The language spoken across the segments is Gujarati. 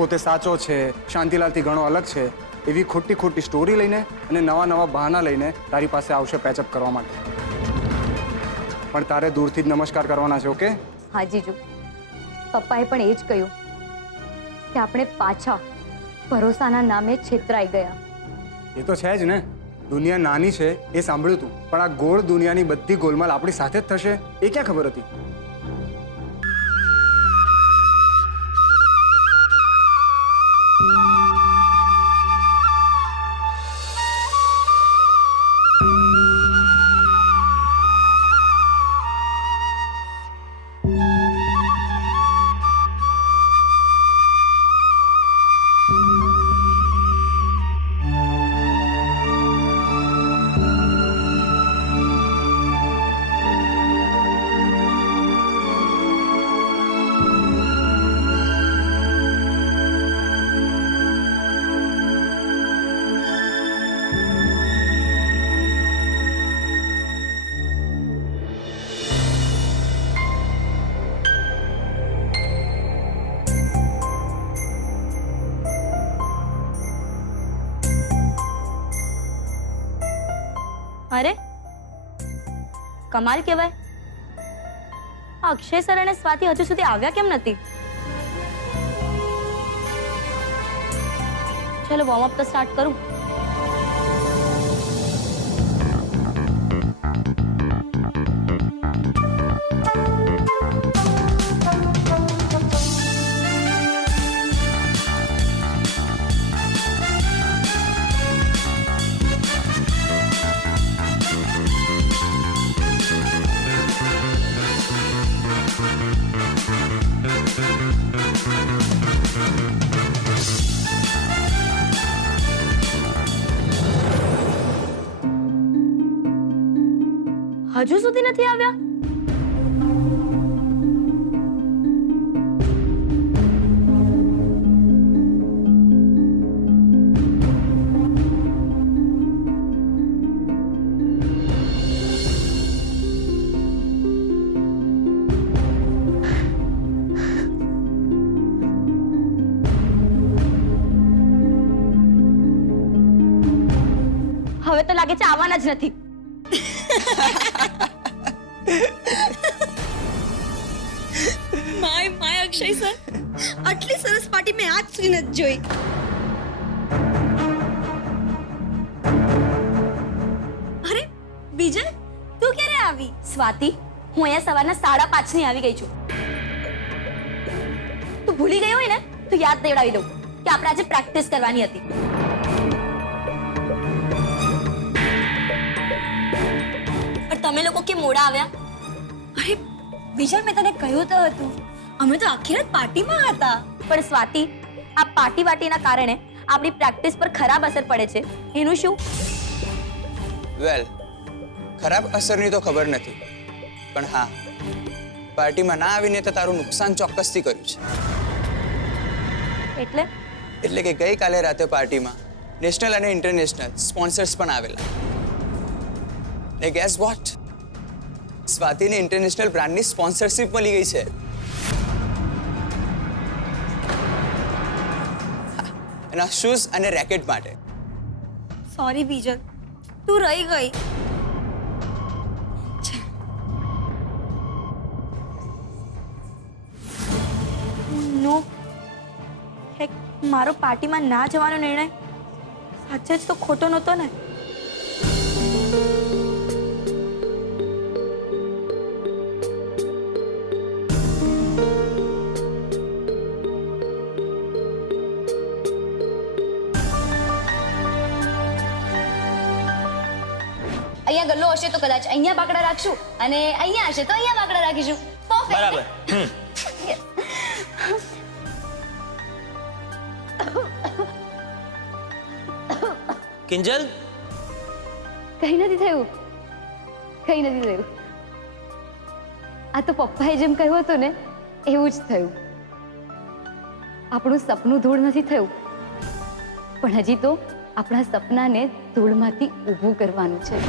પોતે સાચો છે, શાંતિલાલથી ઘણો અલગ છે, એવી ખોટી ખોટી સ્ટોરી લઈને અને નવા નવા બહાના લઈને તારી પાસે આવશે પેચઅપ કરવા માટે. પણ તારે દૂરથી જ નમસ્કાર કરવાના છે, ઓકે? હા જીજુ, પપ્પાએ પણ એ જ કહ્યું કે આપણે પાછા ભરોસાના નામે છેતરાઈ ગયા. એ તો છે જ ને. દુનિયા નાની છે એ સાંભળ્યું તું, પણ આ ગોળ દુનિયાની બધી ગોલમાલ આપણી સાથે જ થશે એ ક્યાં ખબર હતી? અરે કમાલ કહેવાય, આ અક્ષય સર અને સ્વાતિ હજુ સુધી આવ્યા કેમ નથી? ચલો વોર્મઅપ તો સ્ટાર્ટ કરું. હજુ સુધી નથી આવ્યા? હવે તો લાગે છે આવવાના જ નથી. માય અક્ષય સર, આટલી સરસ પાર્ટી મેં આજ સુધી નથી જોઈ. અરે બીજલ, તું ક્યારે આવી? સ્વાતિ, હું અહીંયા સવારના 5:30 ની આવી ગઈ છું. તું ભૂલી ગઈ હોય ને તો યાદ દેવડાવી દઉં કે આપણે આજે પ્રેક્ટિસ કરવાની હતી. પણ તમે લોકો કેમ મોડા આવ્યા? અરે બીજલ, મેં તને કહ્યું તો હતું, અમે તો આખી રાત પાર્ટીમાં હતા. પણ સ્વાતિ, આ પાર્ટી વાટીના કારણે આપણી પ્રેક્ટિસ પર ખરાબ અસર પડે છે, એનું શું? વેલ, ખરાબ અસરની તો ખબર નથી, પણ હા, પાર્ટીમાં ના આવીને તો તારું નુકસાન ચોક્કસથી કર્યું છે. એટલે કે ગઈકાલે રાતે પાર્ટીમાં નેશનલ અને ઇન્ટરનેશનલ સ્પોન્સર્સ પણ આવેલા. ને ગેસ વોટ? સ્વાતિને ઇન્ટરનેશનલ બ્રાન્ડની સ્પોન્સરશિપ મળી ગઈ છે. એના શૂઝ અને રેકેટ માટે. સોરી બીજલ, તું રહી ગઈ. નો, મારો પાર્ટીમાં ના જવાનો નિર્ણય સાચે જ તો ખોટો નહોતો ને? અહીંયા ગલ્લો હશે તો કદાચ અહીંયા બાકડા રાખશું અને અહીંયા હશે તો અહીંયા બાકડા રાખીશું. બરાબર. કિંજલ, કઈ નથી થયું, કઈ નથી થયું. આ તો પપ્પાએ જેમ કહ્યું હતું ને એવું જ થયું. આપણું સપનું ધૂળ નથી થયું, પણ હજી તો આપણા સપનાને ધૂળમાંથી ઊભું કરવાનું છે.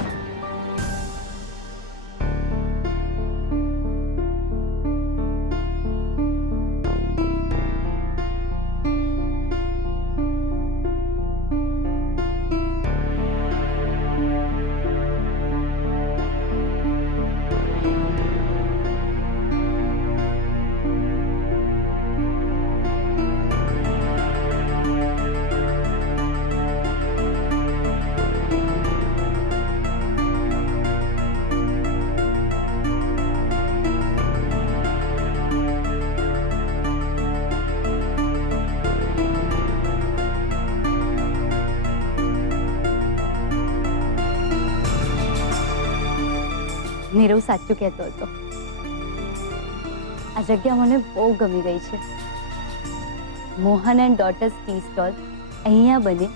નીરવ સાચું કહેતો હતો. આ જગ્યા મને બહુ ગમી ગઈ છે. Mohan and daughter's tea stall અહીંયા બને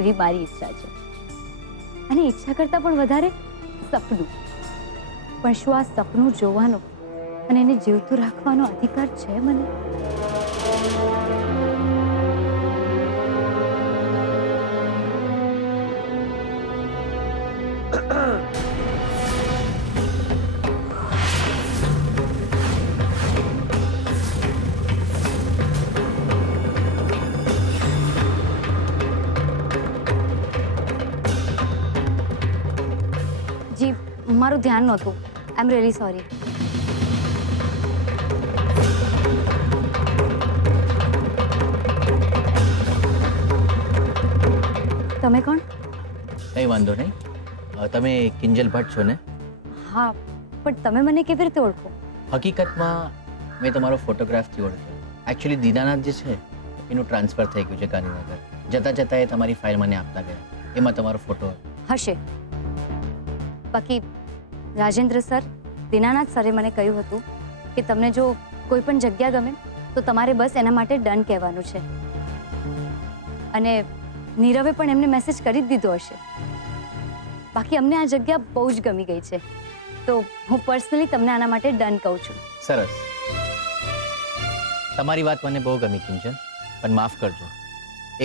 એવી મારી ઈચ્છા છે. અને ઈચ્છા કરતાં પણ વધારે સપનું. પણ શું આ સપનું જોવાનો અને એને જીવતું રાખવાનો અધિકાર છે મને? જી, મારું ધ્યાન નહોતું. આઈ એમ રિયલી સોરી. તમે કોણ? કંઈ વાંધો નહીં. તમે કિંજલ ભટ્ટ છો ને? હા, પણ તમે મને કેવી રીતે ઓળખો? હકીકતમાં મેં તમારો ફોટોગ્રાફથી ઓળખ્યો. એકચ્યુઅલી દીનાનાથ જે છે એનું ટ્રાન્સફર થઈ ગયું છે ગાંધીનગર. જતાં જતાં એ તમારી ફાઇલ મને આપતા ગયા. એમાં તમારો ફોટો હશે. બાકી રાજેન્દ્ર સર, દીનાનાથ સરે મને કહ્યું હતું કે તમને જો કોઈ પણ જગ્યા ગમે તો તમારે બસ એના માટે ડન કહેવાનું છે. અને નીરવે પણ એમને મેસેજ કરી જ દીધો હશે. બાકી અમને આ જગ્યા બહુ જ ગમી ગઈ છે, તો હું પર્સનલી તમને આના માટે ડન કહું છું. સરસ. તમારી વાત મને બહુ ગમી કિંજલ, પણ માફ કરજો.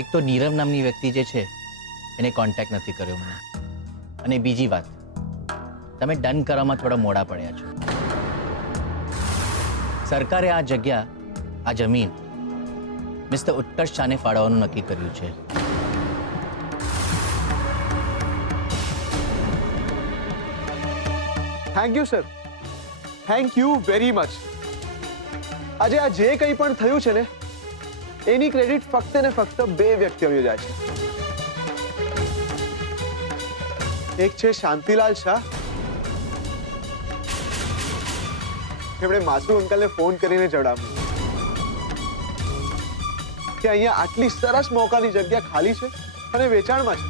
એક તો નીરવ નામની વ્યક્તિ જે છે એને કોન્ટેક્ટ નથી કર્યો મને. અને બીજી વાત, તમે ડન કરવામાં થોડા મોડા પડ્યા છો. સરકારે આ જગ્યા, આ જમીન મિસ્ટર ઉત્કર્ષ શાહને ફાળવવાનું નક્કી કર્યું છે. Thank you sir, thank you very much. આજે આ જે કંઈ પણ થયું છે ને એની ક્રેડિટ ફક્ત ને ફક્ત બે વ્યક્તિઓને જાય છે. એક છે શાંતિલાલ શાહ, જેમણે માસુ અંકલને ફોન કરીને જણાવ્યું કે અહીંયા આટલી સરસ મોકાની જગ્યા ખાલી છે અને વેચાણમાં છે.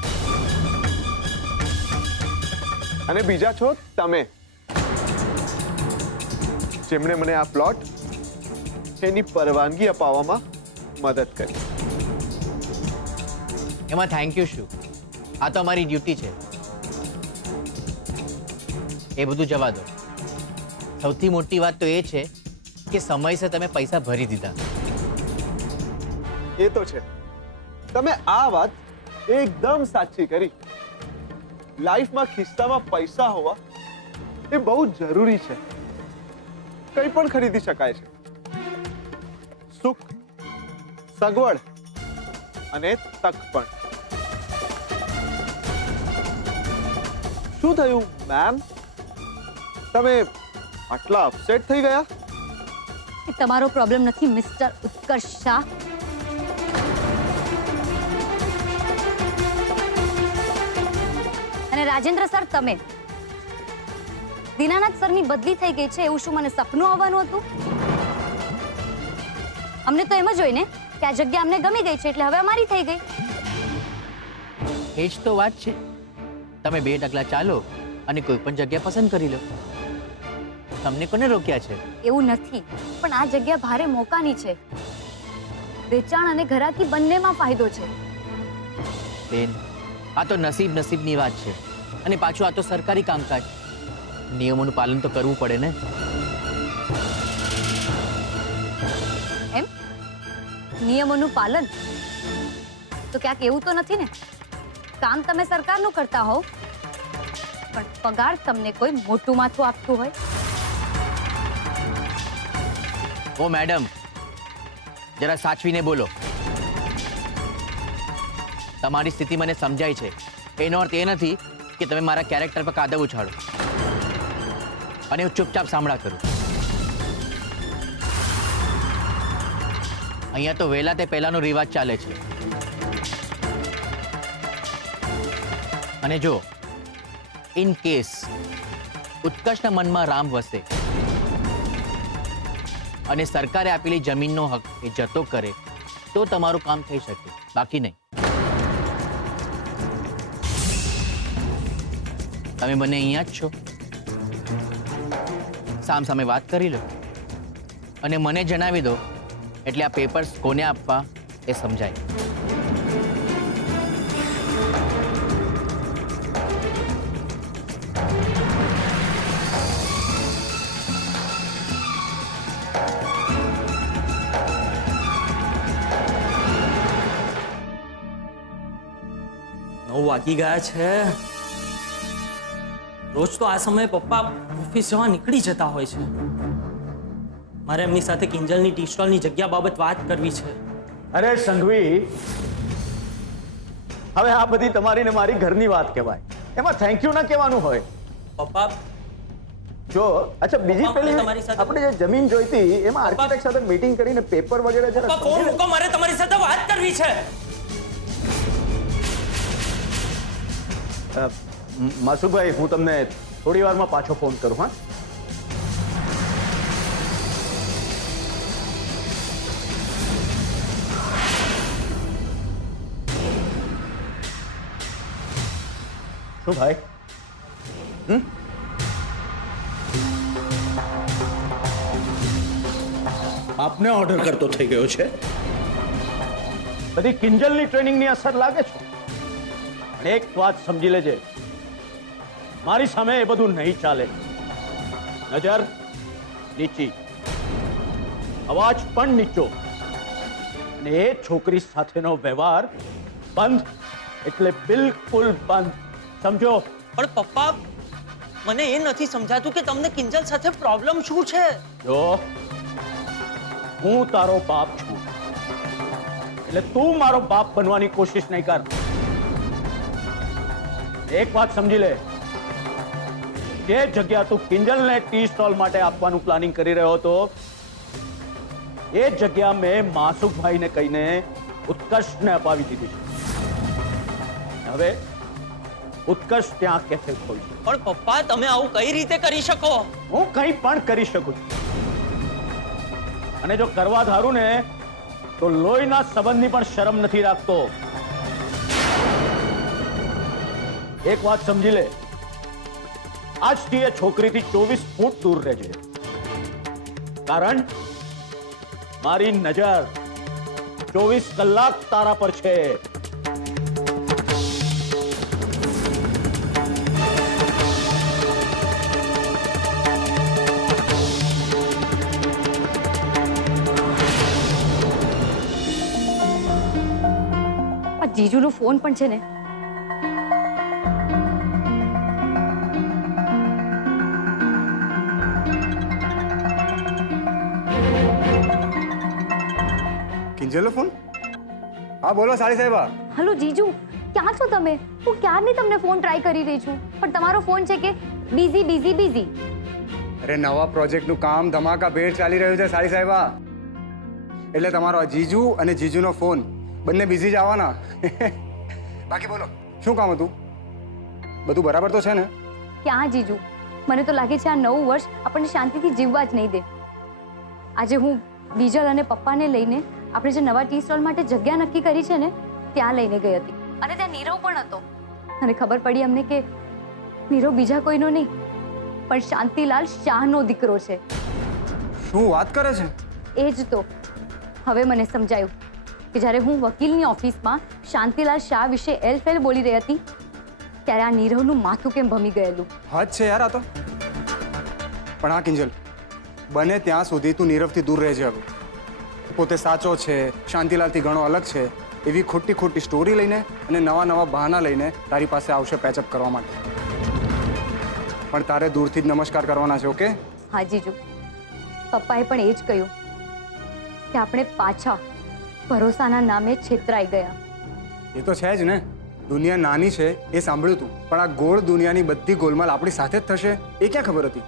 અને બીજા છો તમે, જેમણે મને આ પ્લોટ એની પરવાનગી અપાવવામાં મદદ કરી. એમાં થેન્ક યુ શું? આ તો અમારી ડ્યુટી છે. એ બધું જવા દો. સૌથી મોટી વાત તો એ છે કે સમયસર તમે પૈસા ભરી દીધા. એ તો છે, તમે આ વાત એકદમ સાચી કરી. લાઈફમાં ખિસ્સામાં પૈસા હોવા એ બહુ જરૂરી છે. કંઈ પણ ખરીદી શકાય છે. સુખ, સગવડ અને તક પણ. શું થયું મેમ, તમે આટલા અપસેટ થઈ ગયા? એ તમારો પ્રોબ્લેમ નથી મિસ્ટર ઉત્કર્ષ શાહ. અને રાજેન્દ્ર સર, તમે દીનાનાથ સરની બદલી થઈ ગઈ છે એવું શું મને સપનું આવવાનું હતું? અમને તો એમ જ હોય ને કે આ જગ્યા અમને ગમી ગઈ છે એટલે હવે અમારી થઈ ગઈ. એ જ તો વાત છે. તમે 2 ડગલા ચાલો અને કોઈ પણ જગ્યા પસંદ કરી લો. તમને કોને રોક્યા છે? એવું નથી, પણ આ જગ્યા ભારે મોકાની છે. વેચાણ અને ઘરાકી બંનેમાં ફાયદો છે. બેન, આ તો નસીબની વાત છે. અને પાછું આ તો સરકારી કામકાજ. નિયમોનું પાલન તો કરવું પડે ને. એમ? નિયમોનું પાલન? તો ક્યાંક એવું તો નથી ને કામ તમે સરકારનું કરતા હોવ પણ પગાર તમને કોઈ મોટું માથું આપતું હોય? ઓ મેડમ, જરા સાચવીને બોલો. તમારી સ્થિતિ મને સમજાય છે. એનો અર્થ એ નથી કે તમે મારા કેરેક્ટર પર કાદવ ઉછાળો અને હું ચૂપચાપ સાંભળા કરું. અહીંયા તો વહેલા તે પહેલાનો રિવાજ ચાલે છે. અને જો ઇન કેસ ઉત્કર્ષના મનમાં રામ વસે અને સરકારે આપેલી જમીનનો હક એ જતો કરે તો તમારું કામ થઈ શકે, બાકી નહીં. તમે બંને અહીંયા જ છો. સામ સામે વાત કરી લો અને મને જણાવી દો, એટલે આ પેપર્સ કોને આપવા એ સમજાય. વાગી ગયા છે. રોજ તો આ સમયે પપ્પા ઓફિસ જવા નીકળી જતા હોય છે. મારે એમની સાથે કિંજલની ટી સ્ટોલની જગ્યા બાબત વાત કરવી છે. અરે સંઘવી, હવે આ બધી તમારી ને મારી ઘરની વાત કહેવાય. એમાં થેન્ક યુ ના કહેવાનું હોય. પપ્પા જો અચ્છા, બીજી પપ્પા, પેલી તમારી સાથે- આપણે જે જમીન જોઈતી એમાં આર્કિટેક્ટ સાથે મીટિંગ કરીને પેપર વગેરે જરા પપ્પા ફોન મૂકો, મારે તમારી સાથે વાત કરવી છે. માસુભાઈ, હું તમને થોડી વારમાં પાછો ફોન કરું. હા, શું ભાઈ? આપને ઓર્ડર કરતો થઈ ગયો છે. બધી કિંજલની ટ્રેનિંગની અસર લાગે છે. અને એક વાત સમજી લેજે, મારી સામે એ બધું નહીં ચાલે. નજર નીચી, અવાજ પણ નીચો, અને એ છોકરી સાથેનો વ્યવહાર બંધ એટલે બિલકુલ બંધ. સમજો? પણ પપ્પા, મને એ નથી સમજાતું કે તમને કિંજલ સાથે પ્રોબ્લેમ શું છે. જો હું તારો બાપ છું, એટલે તું મારો બાપ બનવાની કોશિશ નહીં કર. એક વાત સમજી લે, જે જગ્યા તું કિંજલને ટી સ્ટોલ માટે આપવાનું પ્લાનિંગ કરી રહ્યો હતો, એ જગ્યા મેં માસુકભાઈને કહીને ઉત્કર્ષને અપાવી દીધી છે. હવે ઉત્કર્ષ ત્યાં કેફે ખોલશે. પણ પપ્પા, તમે આવું કઈ રીતે કરી શકો? હું કંઈ પણ કરી શકું છું, અને જો કરવા ધારું ને તો લોહીના સંબંધની પણ શરમ નથી રાખતો. એક વાત સમજી લે, આજથી એ છોકરીથી 24 ફૂટ દૂર રહેજે, કારણ મારી નજર 24 કલાક તારા પર છે. આ જીજુનો ફોન પણ છે ને. કિંજલનો ફોન? હા બોલો સાડી સાહેબા. હલો જીજુ, ક્યાં છો તમે? હું ક્યારની તમને ફોન ટ્રાય કરી રહી છું, પણ તમારો ફોન છે કે બિઝી બિઝી બિઝી. અરે નવા પ્રોજેક્ટનું કામ ધમાકાભેર ચાલી રહ્યું છે સાડી સાહેબા, એટલે તમારો આ જીજુ અને જીજુનો ફોન બંને બિઝી જ આવવાના. બાકી બોલો, શું કામ હતું? બધું બરાબર તો છે ને? ક્યાં જીજુ, મને તો લાગે છે આ નવું વર્ષ આપણને શાંતિથી જીવવા જ નહીં દે. આજે હું બીજલ અને પપ્પાને લઈને આપણે જે નવા ટી સ્ટોલ માટે જગ્યા નક્કી કરી છે ને, ત્યાં લઈને ગઈ હતી, અને ત્યાં નીરવ પણ હતો. અને ખબર પડી અમને કે નીરવ બીજા કોઈનો નહીં, પણ શાંતિલાલ શાહનો દીકરો છે. શું વાત કરે છે? એ જ તો હવે મને સમજાયું કે જ્યારે હું વકીલની ઓફિસમાં શાંતિલાલ શાહ વિશે એલફેલ બોલી રહી હતી, ત્યારે આ નીરવનું માથું કેમ ભમી ગયેલું. હદ છે યાર આ તો. પણ હા કિંજલ, બને ત્યાં સુધી તું નીરવથી દૂર રહેજે. હવે પોતે સાચો છે, શાંતિલાલથી ઘણો અલગ છે, એવી ખોટી ખોટી સ્ટોરી લઈને અને નવા નવા બહાના લઈને તારી પાસે આવશે પેચઅપ કરવા માટે. પણ તારે દૂરથી જ નમસ્કાર કરવાના છે, ઓકે? હા જીજુ, પપ્પાએ પણ એ જ કહ્યું કે આપણે પાછા ભરોસાના નામે છેતરાઈ ગયા. એ તો છે જ ને. દુનિયા નાની છે એ સાંભળ્યું તું, પણ આ ગોળ દુનિયાની બધી ગોલમાલ આપણી સાથે જ થશે એ ક્યાં ખબર હતી?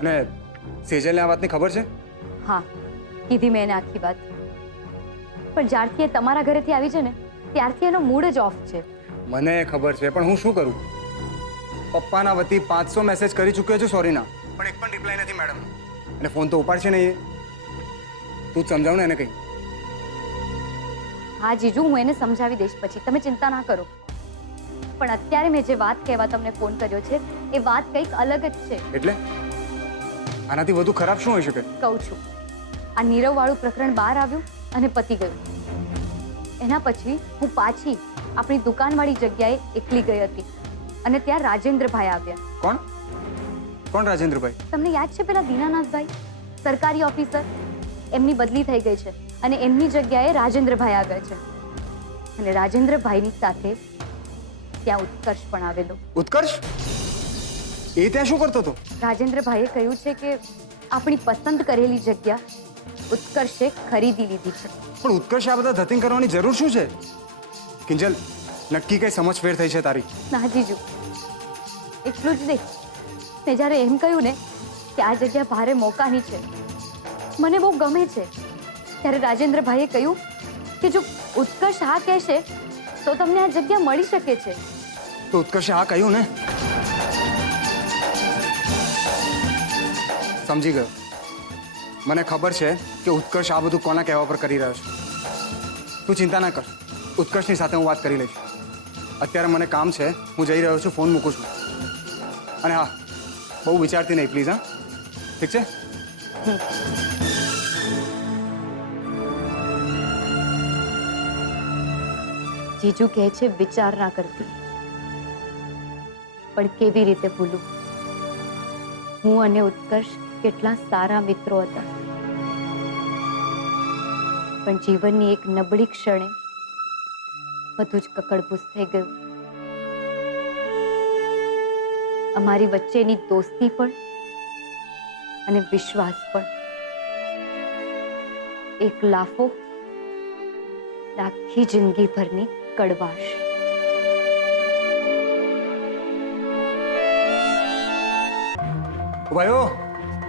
અને સેજલને આ વાતની ખબર છે? હા, કીધી મેં એને આખી વાત. પણ જ્યારથી એ તમારા ઘરેથી આવી છે ને, ત્યારથી એનો મૂડ જ ઓફ છે. મને ખબર છે, પણ હું શું કરું? પપ્પાના વતી 500 મેસેજ કરી ચૂક્યો છું સોરીના, પણ એક પણ રિપ્લાય નથી મેડમ. અને ફોન તો ઉપાડશે નહીં. તું જ સમજાવ ને એને કંઈ. હા જીજુ, હું એને સમજાવી દઈશ પછી, તમે ચિંતા ના કરો. પણ અત્યારે મેં જે વાત કહેવા તમને ફોન કર્યો છે, એ વાત કંઈક અલગ જ છે. એટલે આનાથી વધુ ખરાબ શું હોઈ શકે? કહું છું, આ નીરવવાળું પ્રકરણ બહાર આવ્યું અને પતી ગયું. એના પછી હું પાછી આપણી દુકાનવાળી જગ્યાએ એકલી ગઈ હતી અને ત્યાં રાજેન્દ્રભાઈ આવ્યા. કોણ કોણ રાજેન્દ્રભાઈ? તમને યાદ છે પેલા દીનાનાથભાઈ, સરકારી ઓફિસર? એમની બદલી થઈ ગઈ છે અને એમની જગ્યાએ રાજેન્દ્રભાઈ આવ્યા છે. અને રાજેન્દ્રભાઈની સાથે ત્યાં ઉત્કર્ષ પણ આવેલો. ઉત્કર્ષ? એ ત્યાં શું કરતો હતો? રાજેન્દ્રભાઈએ કહ્યું છે કે આપણી પસંદ કરેલી જગ્યા ઉત્કર્ષે ખરીદી લીધી છે. પણ ઉત્કર્ષ આ બધા ધતિંગ કરવાની જરૂર શું છે? કિંજલ, નક્કી કઈ સમજફેર થઈ છે તારી? ના જીજુ, એટલું જ નહીં. મેં જ્યારે એમ કહ્યું ને કે આ જગ્યા ભારે મોકાની છે, મને બહુ ગમે છે, ત્યારે રાજેન્દ્રભાઈએ કહ્યું કે જો ઉત્કર્ષ હા કહેશે તો તમને આ જગ્યા મળી શકે છે. તો ઉત્કર્ષે હા કહ્યું ને? સમજી ગયો. મને ખબર છે કે ઉત્કર્ષ આ બધું કોના કહેવા પર કરી રહ્યો છે. તું ચિંતા ના કર, ઉત્કર્ષની સાથે હું વાત કરી લઈશ. અત્યારે મને કામ છે, હું જઈ રહ્યો છું, ફોન મૂકું છું. અને હા, બહુ વિચારતી નહીં પ્લીઝ. હા, ઠીક છે? જીજુ કહે છે વિચાર ના કરતી, પણ કેવી રીતે ભૂલું? હું અને ઉત્કર્ષ કેટલા સારા મિત્રો હતા, પણ જીવનની એક નબળી ક્ષણે બધું જ કકડભૂસ થઈ ગયું. અમારી વચ્ચેની દોસ્તી પણ અને વિશ્વાસ પણ એક લાફો, આખી જિંદગી ભરની કડવાશ. ભાઈઓ,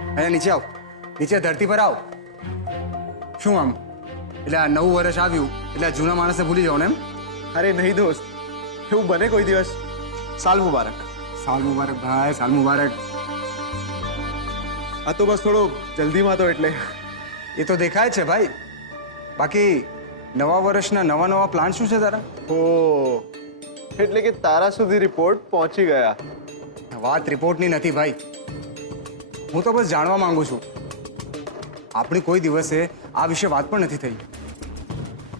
અહીંયા નીચે આવ. નીચે ધરતી પર આવ. શું આમ? એટલે આ નવું વર્ષ આવ્યું એટલે આ જૂના માણસને ભૂલી જાઓ ને એમ? અરે નહીં દોસ્ત, એવું બને કોઈ દિવસ? સાલ મુબારક. સાલ મુબારક ભાઈ, સાલ મુબારક. આ તો બસ થોડો જલ્દીમાં તો એટલે. એ તો દેખાય છે ભાઈ. બાકી નવા વર્ષના નવા પ્લાન શું છે તારા? ઓ, એટલે કે તારા સુધી રિપોર્ટ પહોંચી ગયા. વાત રિપોર્ટની નથી ભાઈ, હું તો બસ જાણવા માંગુ છું. આપણી કોઈ દિવસે આ વિશે વાત પણ નથી થઈ,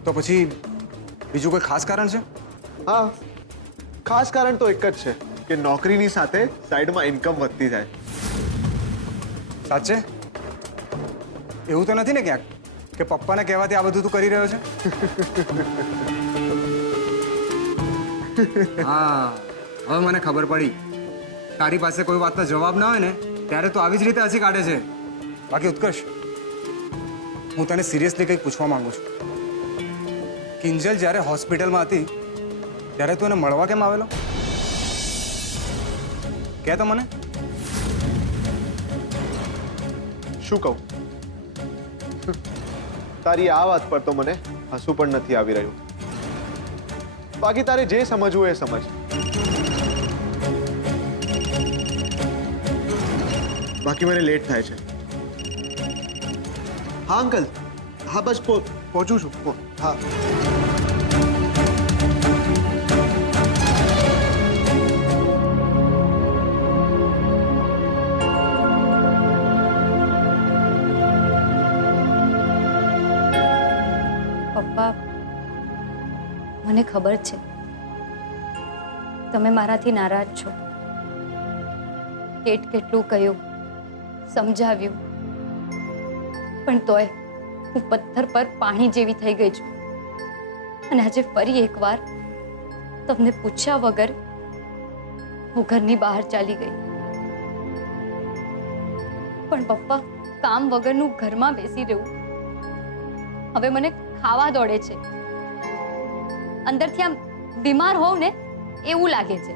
તો પછી બીજું કોઈ ખાસ કારણ છે? હા, ખાસ કારણ તો એક જ છે કે નોકરીની સાથે સાઈડમાં ઇન્કમ વધતી જાય. સાચે? એવું તો નથી ને ક્યાંક કે પપ્પાને કહેવાથી આ બધું તું કરી રહ્યો છે? હા, હવે મને ખબર પડી. તારી પાસે કોઈ વાતનો જવાબ ના હોય ને ત્યારે તો આવી જ રીતે હસી કાઢે છે. બાકી ઉત્કર્ષ, હું તને સિરિયસલી કંઈક પૂછવા માંગુ છું. કિંજલ જ્યારે હોસ્પિટલમાં હતી ત્યારે તું એને મળવા કેમ આવેલો? કહે તો મને. શું કહું? તારી આ વાત પર તો મને હસવું પણ નથી આવી રહ્યું. બાકી તારે જે સમજવું એ સમજ. બાકી મને લેટ થાય છે. હા અંકલ, હા બસ પહોંચું છું. હા. પપ્પા, મને ખબર છે તમે મારાથી નારાજ છો. કેટલું કહ્યું, સમજાવ્યું, પણ તોય હું પથ્થર પર પાણી જેવી થઈ ગઈ છું. અને આજે ફરી એકવાર તમને પૂછ્યા વગર હું ઘરની બહાર ચાલી ગઈ. પણ પપ્પા, કામ વગરનું ઘરમાં બેસી રહેવું હવે મને ખાવા દોડે છે. અંદરથી આમ બીમાર હોવ ને એવું લાગે છે.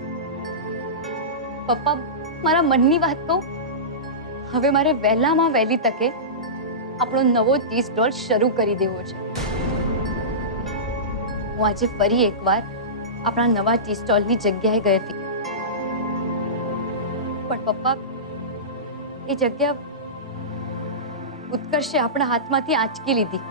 પપ્પા, મારા મનની વાત કહું, હવે મારે વહેલામાં વહેલી તકે આપણો નવો ટી સ્ટોલ શરૂ કરી દેવો છે. હું આજે ફરી એકવાર આપણા નવા ટી સ્ટોલની જગ્યાએ ગઈ હતી, પણ પપ્પા, એ જગ્યા ઉત્કર્ષે આપણા હાથમાંથી આંચકી લીધી.